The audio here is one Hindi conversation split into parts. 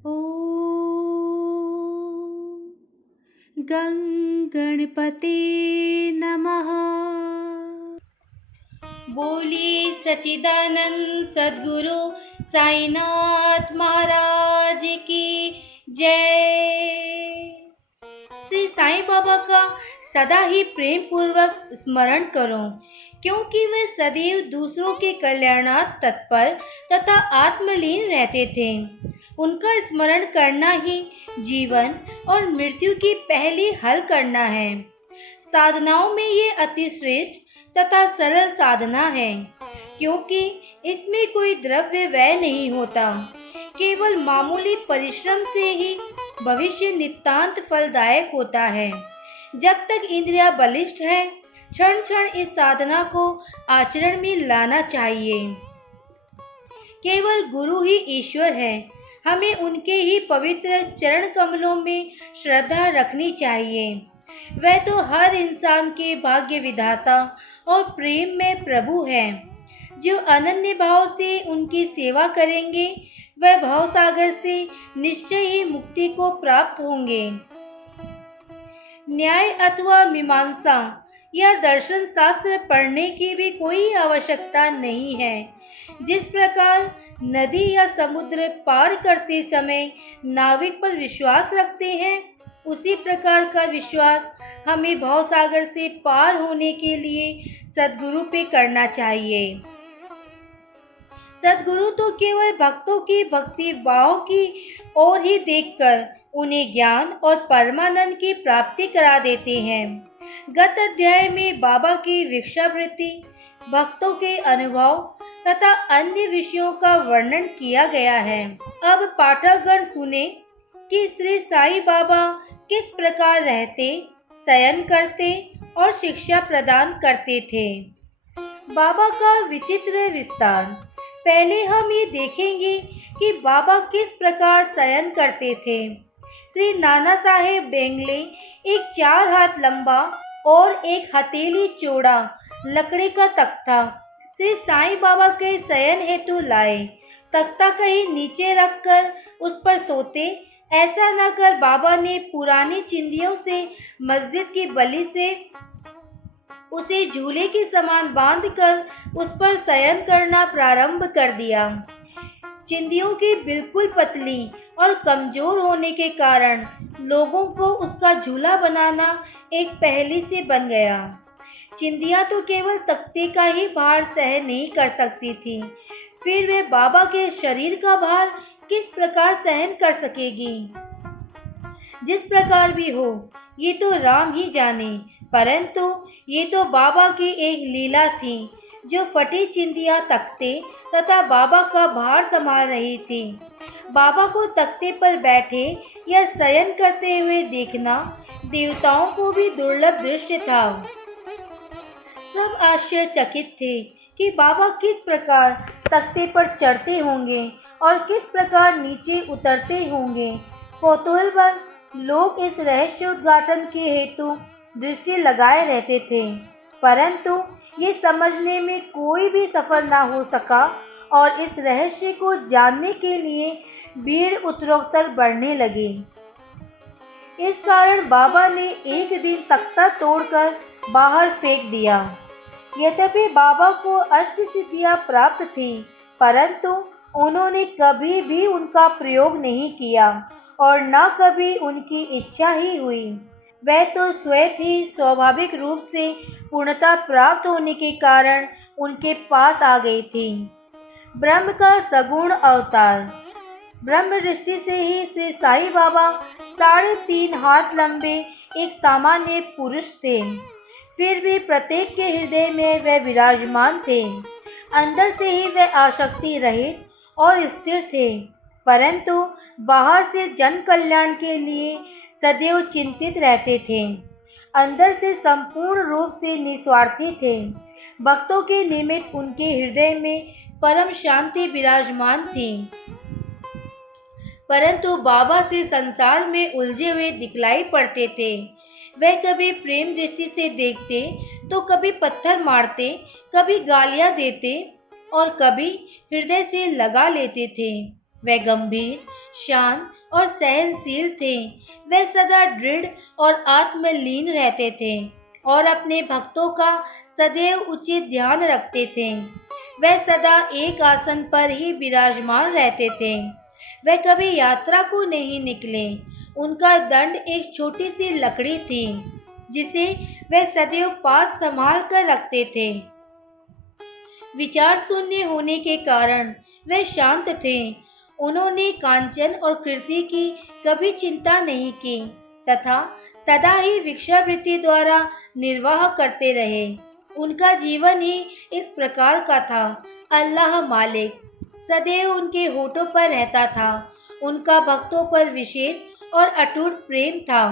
ॐ गं गणपते नमः। बोलिए सच्चिदानंद सद्गुरु साईनाथ महाराज की जय। श्री साईं बाबा का सदा ही प्रेम पूर्वक स्मरण करो, क्योंकि वे सदैव दूसरों के कल्याणार्थ तत्पर तथा आत्मलीन रहते थे। उनका स्मरण करना ही जीवन और मृत्यु की पहली हल करना है। साधनाओं में ये अति श्रेष्ठ तथा सरल साधना है, क्योंकि इसमें कोई द्रव्य व्यय नहीं होता। केवल मामूली परिश्रम से ही भविष्य नितांत फलदायक होता है। जब तक इंद्रियां बलिष्ठ है, क्षण क्षण इस साधना को आचरण में लाना चाहिए। केवल गुरु ही ईश्वर है। हमें उनके ही पवित्र चरण कमलों में श्रद्धा रखनी चाहिए। वह तो हर इंसान के भाग्य विधाता और प्रेम में प्रभु हैं। जो अनन्य भाव से उनकी सेवा करेंगे, वह भवसागर से निश्चय ही मुक्ति को प्राप्त होंगे। न्याय अथवा मीमांसा या दर्शन शास्त्र पढ़ने की भी कोई आवश्यकता नहीं है। जिस प्रकार नदी या समुद्र पार करते समय नाविक पर विश्वास रखते हैं, उसी प्रकार का विश्वास हमें भवसागर से पार होने के लिए सद्गुरु पे करना चाहिए। सद्गुरु तो केवल भक्तों की भक्ति भाव की ओर ही देखकर उन्हें ज्ञान और परमानंद की प्राप्ति करा देते हैं। गत अध्याय में बाबा की भिक्षावृत्ति, भक्तों के अनुभव तथा अन्य विषयों का वर्णन किया गया है। अब पाठकगण सुने कि श्री साईं बाबा किस प्रकार रहते, शयन करते और शिक्षा प्रदान करते थे। बाबा का विचित्र विस्तार। पहले हम ये देखेंगे कि बाबा किस प्रकार शयन करते थे। श्री नाना साहेब डेंगले एक 4 हाथ लंबा और 1 हथेली चौड़ा लकड़ी का तख्ता श्री साईं बाबा के शयन हेतु लाए। तख्ता कहीं नीचे रखकर उस पर सोते। ऐसा न कर बाबा ने पुरानी चिंदियों से मस्जिद की बलि से उसे झूले के समान बांधकर उस पर शयन करना प्रारंभ कर दिया। चिंदियों की बिल्कुल पतली और कमजोर होने के कारण लोगों को उसका झूला बनाना एक पहेली से बन गया। चिंदियां तो केवल तख्ते का ही भार सहन नहीं कर सकती थी, फिर वे बाबा के शरीर का भार किस प्रकार सहन कर सकेगी। जिस प्रकार भी हो, ये तो राम ही जाने, परंतु ये तो बाबा की एक लीला थी, जो फटी चिंदियां तख्ते तथा बाबा का भार संभाल रही थी। बाबा को तख्ते पर बैठे या शयन करते हुए देखना देवताओं को भी दुर्लभ दृश्य था। सब आश्चर्यचकित थे कि बाबा किस प्रकार तख्ते पर चढ़ते होंगे और किस प्रकार नीचे उतरते होंगे। कौतूहलवश लोग इस रहस्य उद्घाटन के हेतु दृष्टि लगाए रहते थे, परंतु ये समझने में कोई भी सफल ना हो सका और इस रहस्य को जानने के लिए भीड़ उत्तरोत्तर बढ़ने लगी। इस कारण बाबा ने एक दिन तख्ता तोड़कर बाहर फेंक दिया। यद्यपि बाबा को अष्ट सिद्धियां प्राप्त थी, परंतु उन्होंने कभी भी उनका प्रयोग नहीं किया और न कभी उनकी इच्छा ही हुई। वह तो स्वयं ही स्वाभाविक रूप से पूर्णता प्राप्त होने के कारण उनके पास आ गई थी। ब्रह्म का सगुण अवतार। ब्रह्म दृष्टि से ही श्री साईं बाबा 3.5 हाथ लंबे एक सामान्य पुरुष थे, फिर भी प्रत्येक के हृदय में वह विराजमान थे। अंदर से ही वह आसक्ति रहित और स्थिर थे, परंतु बाहर से जन कल्याण के लिए सदैव चिंतित रहते थे। अंदर से संपूर्ण रूप से निस्वार्थी थे। भक्तों के निमित्त उनके हृदय में परम शांति विराजमान थी, परंतु बाबा से संसार में उलझे हुए दिखलाई पड़ते थे। वह कभी प्रेम दृष्टि से देखते तो कभी पत्थर मारते, कभी गालियां देते और कभी हृदय से लगा लेते थे। वे गंभीर, शांत और सहनशील थे। वे सदा दृढ़ और आत्मलीन रहते थे और अपने भक्तों का सदैव उचित ध्यान रखते थे। वे सदा एक आसन पर ही विराजमान रहते थे। वे कभी यात्रा को नहीं निकले। उनका दंड एक छोटी सी लकड़ी थी जिसे वे सदैव पास संभाल कर रखते थे। विचार शून्य होने के कारण वे शांत थे। उन्होंने कांचन और कीर्ति की कभी चिंता नहीं की तथा सदा ही भिक्षावृत्ति द्वारा निर्वाह करते रहे। उनका जीवन ही इस प्रकार का था। अल्लाह मालिक सदैव उनके होठों पर रहता था। उनका भक्तों पर विशेष और अटूट प्रेम था।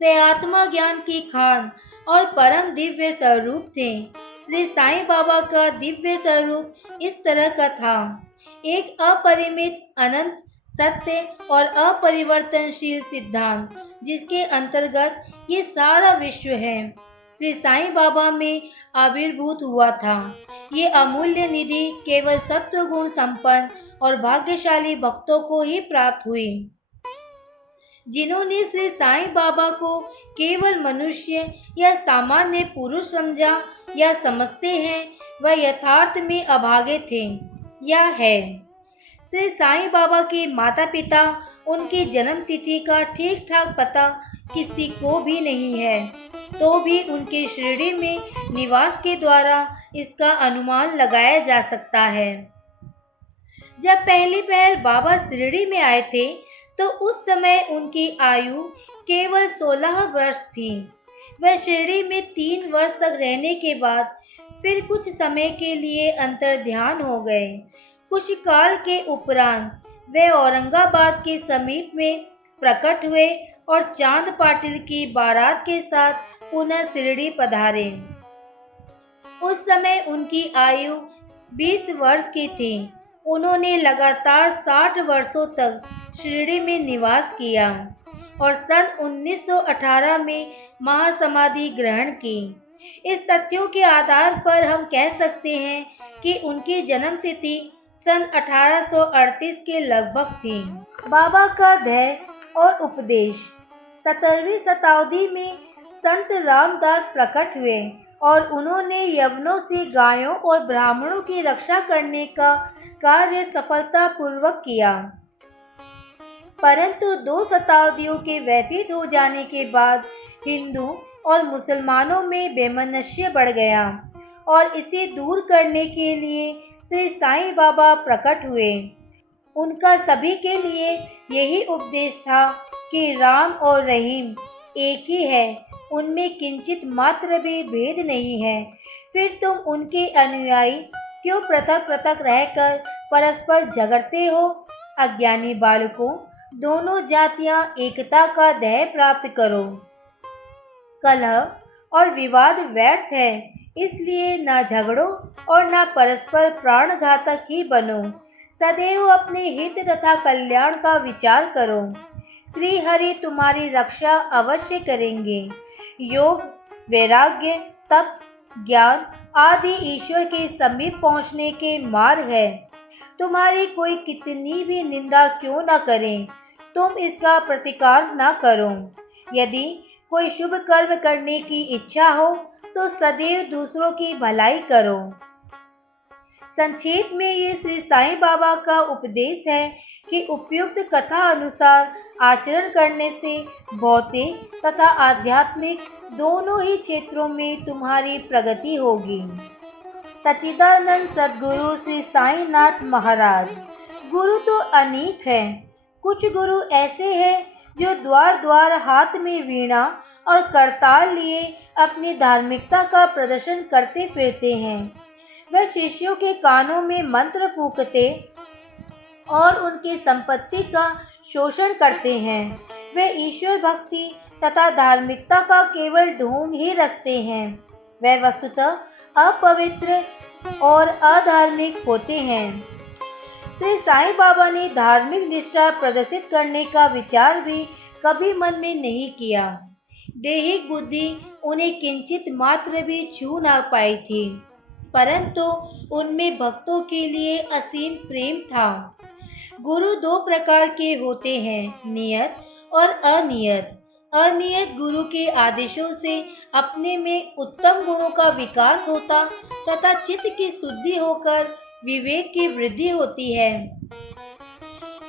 वे आत्मा ज्ञान की खान और परम दिव्य स्वरूप थे। श्री साईं बाबा का दिव्य स्वरूप इस तरह का था। एक अपरिमित, अनंत, सत्य और अपरिवर्तनशील सिद्धांत जिसके अंतर्गत ये सारा विश्व है, श्री साईं बाबा में आविर्भूत हुआ था। ये अमूल्य निधि केवल सत्व गुण संपन्न और भाग्यशाली भक्तों को ही प्राप्त हुई। जिन्होंने श्री साईं बाबा को केवल मनुष्य या सामान्य पुरुष समझा या समझते हैं, वह यथार्थ में अभागे थे या है। श्री साईं बाबा के माता पिता, उनकी जन्म तिथि का ठीक ठाक पता किसी को भी नहीं है, तो भी उनके शिरडी में निवास के द्वारा इसका अनुमान लगाया जा सकता है। जब पहली पहल बाबा शिरडी में आए थे तो उस समय उनकी आयु केवल 16 वर्ष थी। वह शिरडी में 3 वर्ष तक रहने के बाद फिर कुछ समय के लिए अंतर्ध्यान हो गए। कुछ काल के उपरांत वे औरंगाबाद के समीप में प्रकट हुए और चांद पाटिल की बारात के साथ पुनः शिरडी पधारे। उस समय उनकी आयु 20 वर्ष की थी। उन्होंने लगातार 60 वर्षों तक शिरडी में निवास किया और सन 1918 में महासमाधि ग्रहण की। इस तथ्यों के आधार पर हम कह सकते हैं कि उनकी जन्म तिथि सन 1838 के लगभग थी। बाबा का धैर्य और उपदेश। 17वीं शताब्दी में संत रामदास प्रकट हुए और उन्होंने यवनों से गायों और ब्राह्मणों की रक्षा करने का कार्य सफलतापूर्वक किया। परंतु 2 शताब्दियों के व्यतीत हो जाने के बाद हिंदू और मुसलमानों में वैमनस्य बढ़ गया और इसे दूर करने के लिए श्री साईं बाबा प्रकट हुए। उनका सभी के लिए यही उपदेश था कि राम और रहीम एक ही है, उनमें किंचित मात्र भी भेद नहीं है। फिर तुम उनके अनुयायी क्यों पृथक पृथक रहकर परस्पर झगड़ते हो? अज्ञानी बालकों, दोनों जातियां एकता का ध्येय प्राप्त करो। कलह और विवाद व्यर्थ है, इसलिए ना झगड़ो और ना परस्पर प्राणघातक ही बनो। सदैव अपने हित तथा कल्याण का विचार करो। श्री हरि तुम्हारी रक्षा अवश्य करेंगे। योग, वैराग्य, तप, ज्ञान आदि ईश्वर के समीप पहुँचने के मार्ग है। तुम्हारी कोई कितनी भी निंदा क्यों न करे, तुम इसका प्रतिकार न करो। यदि कोई शुभ कर्म करने की इच्छा हो तो सदैव दूसरों की भलाई करो। संक्षेप में ये श्री साईं बाबा का उपदेश है कि उपयुक्त कथा अनुसार आचरण करने से भौतिक तथा आध्यात्मिक दोनों ही क्षेत्रों में तुम्हारी प्रगति होगी। सच्चिदानंद सद्गुरु श्री साईनाथ महाराज। गुरु तो अनेक हैं। कुछ गुरु ऐसे हैं जो द्वार द्वार हाथ में वीणा और करताल लिए अपनी धार्मिकता का प्रदर्शन करते फिरते हैं। वह शिष्यों के कानों में मंत्र फूंकते और उनकी संपत्ति का शोषण करते हैं। वे ईश्वर भक्ति तथा धार्मिकता का केवल ढोंग ही रचते हैं। वे वस्तुतः अपवित्र और अधार्मिक होते हैं। श्री साईं बाबा ने धार्मिक निष्ठा प्रदर्शित करने का विचार भी कभी मन में नहीं किया। दैहिक बुद्धि उन्हें किंचित मात्र भी छू ना पाई थी, परंतु उनमें भक्तों के लिए असीम प्रेम था। गुरु दो प्रकार के होते हैं, नियत और अनियत। अनियत गुरु के आदेशों से अपने में उत्तम गुणों का विकास होता तथा चित्त की शुद्धि होकर विवेक की वृद्धि होती है।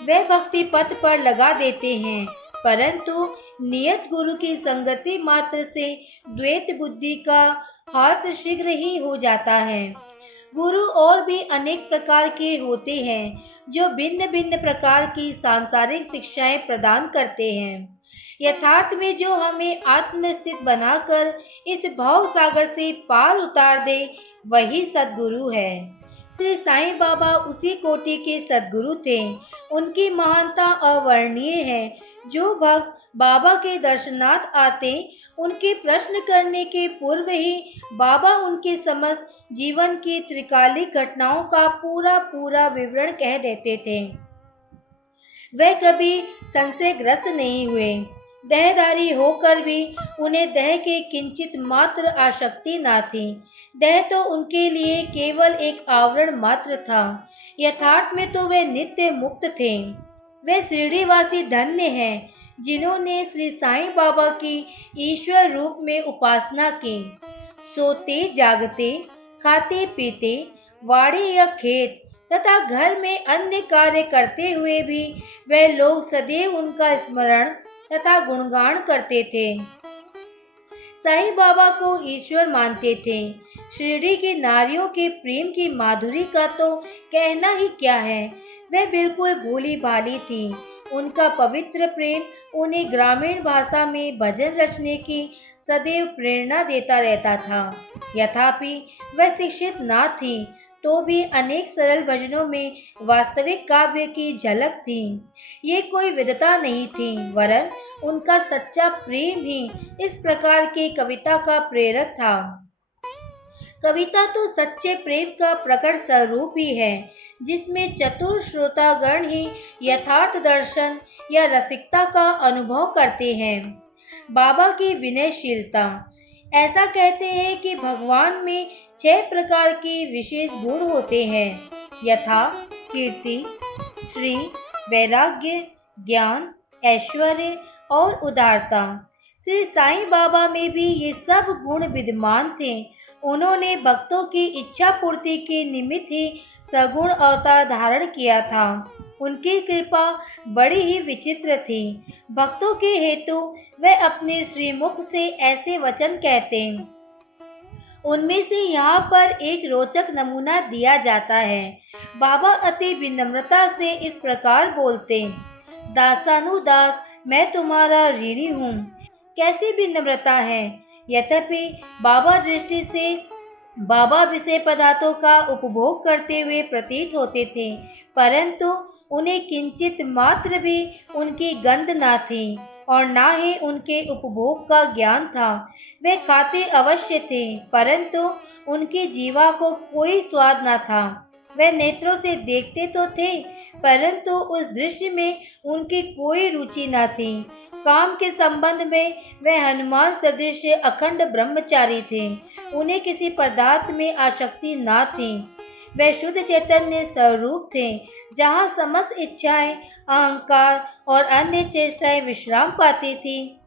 वे भक्ति पथ पर लगा देते हैं, परंतु नियत गुरु की संगति मात्र से द्वैत बुद्धि का हास शीघ्र ही हो जाता है। गुरु और भी अनेक प्रकार के होते हैं जो भिन्न भिन्न प्रकार की सांसारिक शिक्षाएं प्रदान करते हैं। यथार्थ में जो हमें आत्मस्थित बनाकर इस भाव सागर से पार उतार दे, वही सद्गुरु है। श्री साईं बाबा उसी कोटि के सद्गुरु थे। उनकी महानता अवर्णनीय है। जो भक्त बाबा के दर्शनार्थ आते, उनके प्रश्न करने के पूर्व ही बाबा उनके समस्त जीवन की त्रिकालिक घटनाओं का पूरा पूरा विवरण कह देते थे। वे कभी संशयग्रस्त नहीं हुए। देहधारी होकर भी उन्हें देह के किंचित मात्र आसक्ति न थी। देह तो उनके लिए केवल एक आवरण मात्र था। यथार्थ में तो वे नित्य मुक्त थे। वे शिरडीवासी धन्य हैं जिन्होंने श्री साईं बाबा की ईश्वर रूप में उपासना की। सोते जागते, खाते पीते, वाड़ी या खेत तथा घर में अन्य कार्य करते हुए भी वे लोग सदैव उनका स्मरण तथा गुणगान करते थे। साईं बाबा को ईश्वर मानते थे। शिरडी की नारियों के प्रेम की माधुरी का तो कहना ही क्या है। वे बिल्कुल भोली भाली थी। उनका पवित्र प्रेम उन्हें ग्रामीण भाषा में भजन रचने की सदैव प्रेरणा देता रहता था। यथापि वह शिक्षित न थी, तो भी अनेक सरल भजनों में वास्तविक काव्य की झलक थी। ये कोई विद्वता नहीं थी, वरन उनका सच्चा प्रेम ही इस प्रकार की कविता का प्रेरक था। कविता तो सच्चे प्रेम का प्रकट स्वरूप ही है, जिसमें चतुर श्रोतागण ही यथार्थ दर्शन या रसिकता का अनुभव करते हैं। बाबा की विनयशीलता। ऐसा कहते हैं कि भगवान में 6 प्रकार के विशेष गुण होते हैं, यथा कीर्ति, श्री, वैराग्य, ज्ञान, ऐश्वर्य और उदारता। श्री साईं बाबा में भी ये सब गुण विद्यमान थे। उन्होंने भक्तों की इच्छा पूर्ति के निमित्त ही सगुण अवतार धारण किया था। उनकी कृपा बड़ी ही विचित्र थी। भक्तों के हेतु वे अपने श्रीमुख से ऐसे वचन कहते। उनमें से यहाँ पर एक रोचक नमूना दिया जाता है। बाबा अति विनम्रता से इस प्रकार बोलते, दासानुदास मैं तुम्हारा ऋणी हूँ। कैसी विनम्रता है। यद्यपि बाबा विषय पदार्थों का उपभोग करते हुए प्रतीत होते थे, परंतु उन्हें किंचित मात्र भी उनकी गंध न थी और न ही उनके उपभोग का ज्ञान था। वे खाते अवश्य थे, परंतु उनकी जीवा को कोई स्वाद न था। वे नेत्रों से देखते तो थे, परंतु उस दृश्य में उनकी कोई रुचि न थी। काम के संबंध में वे हनुमान सदृश अखंड ब्रह्मचारी थे। उन्हें किसी पदार्थ में आसक्ति न थी। वे शुद्ध चैतन्य स्वरूप थे, जहाँ समस्त इच्छाएं, अहंकार और अन्य चेष्टाएं विश्राम पाती थी।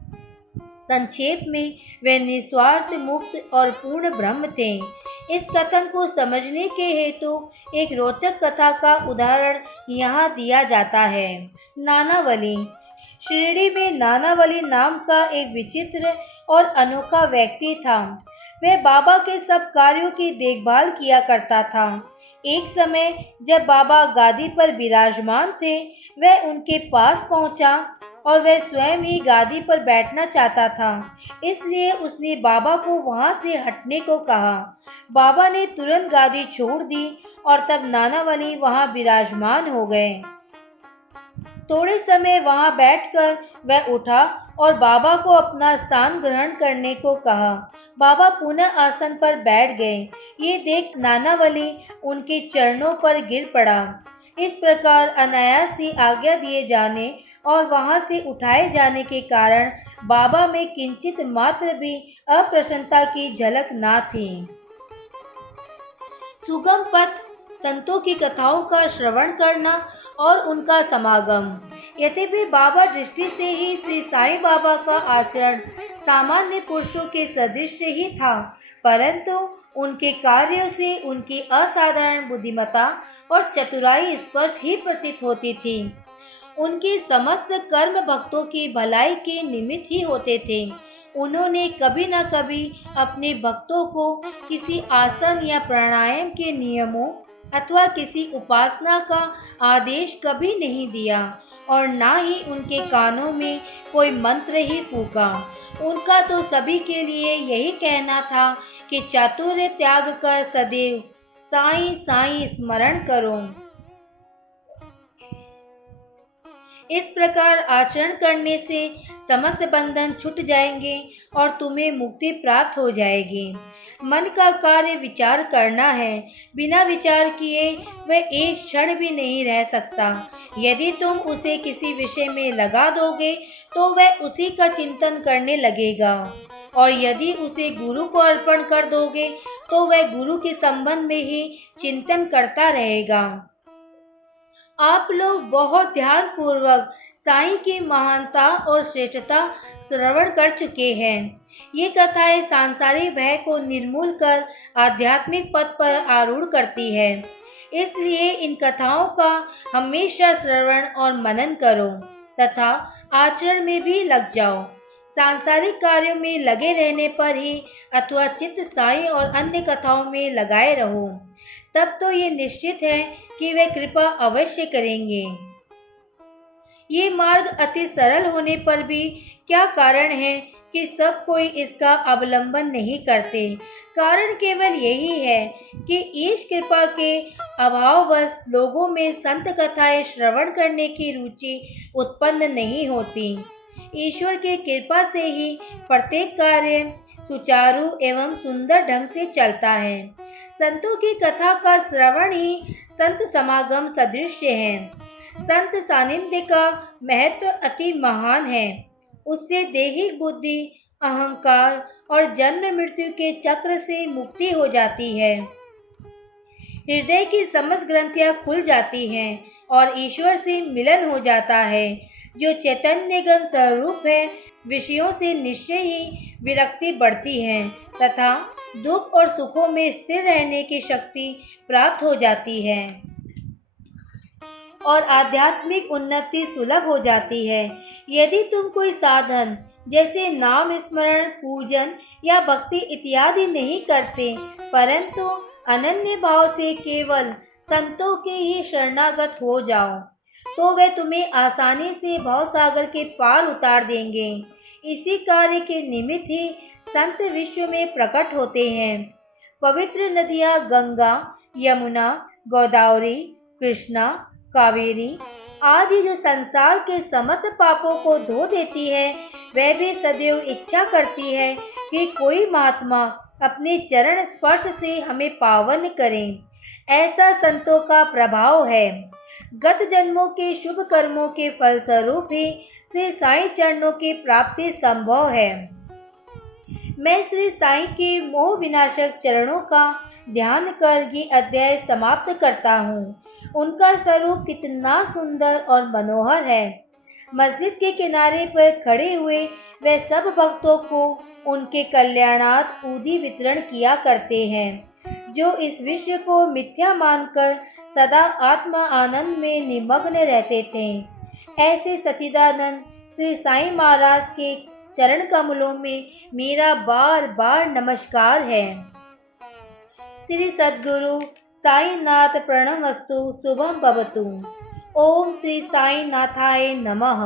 संक्षेप में वे निस्वार्थ, मुक्त और पूर्ण ब्रह्म थे। इस कथन को समझने के हेतु एक रोचक कथा का उदाहरण यहाँ दिया जाता है। नानावली। शिरडी में नानावली नाम का एक विचित्र और अनोखा व्यक्ति था। वह बाबा के सब कार्यों की देखभाल किया करता था। एक समय जब बाबा गादी पर विराजमान थे, वह उनके पास पहुंचा और वह स्वयं ही गादी पर बैठना चाहता था। इसलिए उसने बाबा को वहां से हटने को कहा। बाबा ने तुरंत गादी छोड़ दी और तब नानावली वहां विराजमान हो गए। थोड़े समय वहां बैठकर वह उठा और बाबा को अपना स्थान ग्रहण करने को कहा। बाबा पुनः आसन पर बैठ गए। ये देख नानावली उनके चरणों पर गिर पड़ा। इस प्रकार अनायास ही आज्ञा दिए जाने और वहां से उठाए जाने के कारण बाबा में किंचित मात्र भी अप्रसन्नता की झलक न थी। सुगम पथ। संतों की कथाओं का श्रवण करना और उनका समागम। यद्यपि बाबा दृष्टि से ही श्री साईं बाबा का आचरण सामान्य पुरुषों के सदृश ही था, परंतु उनके कार्यों से उनकी असाधारण बुद्धिमत्ता और चतुराई स्पष्ट ही प्रतीत होती थी। उनके समस्त कर्म भक्तों की भलाई के निमित्त ही होते थे। उन्होंने कभी न कभी अपने भक्तों को किसी आसन या प्राणायाम के नियमों अथवा किसी उपासना का आदेश कभी नहीं दिया और ना ही उनके कानों में कोई मंत्र ही फूका। उनका तो सभी के लिए यही कहना था कि चातुर्य त्याग कर सदैव साईं साईं स्मरण करो। इस प्रकार आचरण करने से समस्त बंधन छूट जाएंगे और तुम्हें मुक्ति प्राप्त हो जाएगी। मन का कार्य विचार करना है, बिना विचार किए वह एक क्षण भी नहीं रह सकता। यदि तुम उसे किसी विषय में लगा दोगे तो वह उसी का चिंतन करने लगेगा, और यदि उसे गुरु को अर्पण कर दोगे तो वह गुरु के संबंध में ही चिंतन करता रहेगा। आप लोग बहुत ध्यान पूर्वक साईं की महानता और श्रेष्ठता श्रवण कर चुके हैं। ये कथाएं सांसारिक भय को निर्मूल कर आध्यात्मिक पथ पर आरूढ़ करती है। इसलिए इन कथाओं का हमेशा श्रवण और मनन करो तथा आचरण में भी लग जाओ। सांसारिक कार्यों में लगे रहने पर ही अथवा चित्त साईं और अन्य कथाओं में लगाए रहो, तब तो ये निश्चित है कि वे कृपा अवश्य करेंगे। ये मार्ग अति सरल होने पर भी क्या कारण है कि सब कोई इसका अवलंबन नहीं करते? कारण केवल यही है कि ईश कृपा के अभाववश लोगों में संत कथाएं श्रवण करने की रुचि उत्पन्न नहीं होती। ईश्वर की कृपा से ही प्रत्येक कार्य सुचारू एवं सुंदर ढंग से चलता है। संतों की कथा का श्रवण ही संत समागम सदृश है। संत सानिध्य का महत्व अति महान है। उससे दैहिक बुद्धि, अहंकार और जन्म मृत्यु के चक्र से मुक्ति हो जाती है। हृदय की समस्त ग्रंथियां खुल जाती हैं और ईश्वर से मिलन हो जाता है, जो चैतन्यगण स्वरूप है। विषयों से निश्चय ही विरक्ति बढ़ती है तथा दुख और सुखों में स्थिर रहने की शक्ति प्राप्त हो जाती है और आध्यात्मिक उन्नति सुलभ हो जाती है। यदि तुम कोई साधन जैसे नाम स्मरण, पूजन या भक्ति इत्यादि नहीं करते, परंतु अनन्य भाव से केवल संतों के ही शरणागत हो जाओ, तो वे तुम्हें आसानी से भवसागर के पार उतार देंगे। इसी कार्य के निमित्त ही संत विश्व में प्रकट होते हैं। पवित्र नदियाँ गंगा, यमुना, गोदावरी, कृष्णा, कावेरी आदि जो संसार के समस्त पापों को धो देती है, वह भी सदैव इच्छा करती है कि कोई महात्मा अपने चरण स्पर्श से हमें पावन करें। ऐसा संतों का प्रभाव है। गत जन्मों के शुभ कर्मों के फलस्वरूप ही श्री साईं चरणों की प्राप्ति संभव है। मैं श्री साईं के मोह विनाशक चरणों का ध्यान कर ये अध्याय समाप्त करता हूँ। उनका स्वरूप कितना सुंदर और मनोहर है। मस्जिद के किनारे पर खड़े हुए वे सब भक्तों को उनके कल्याणार्थ ऊदी वितरण किया करते हैं, जो इस विश्व को मिथ्या मानकर सदा आत्मा आनंद में निमग्न रहते थे। ऐसे सच्चिदानंद श्री साईं महाराज के चरण कमलों में मेरा बार बार नमस्कार है। श्री सद्गुरु साईं नाथ प्रणमस्तु। शुभम भवतु। ओम श्री साईं नाथाय नमः।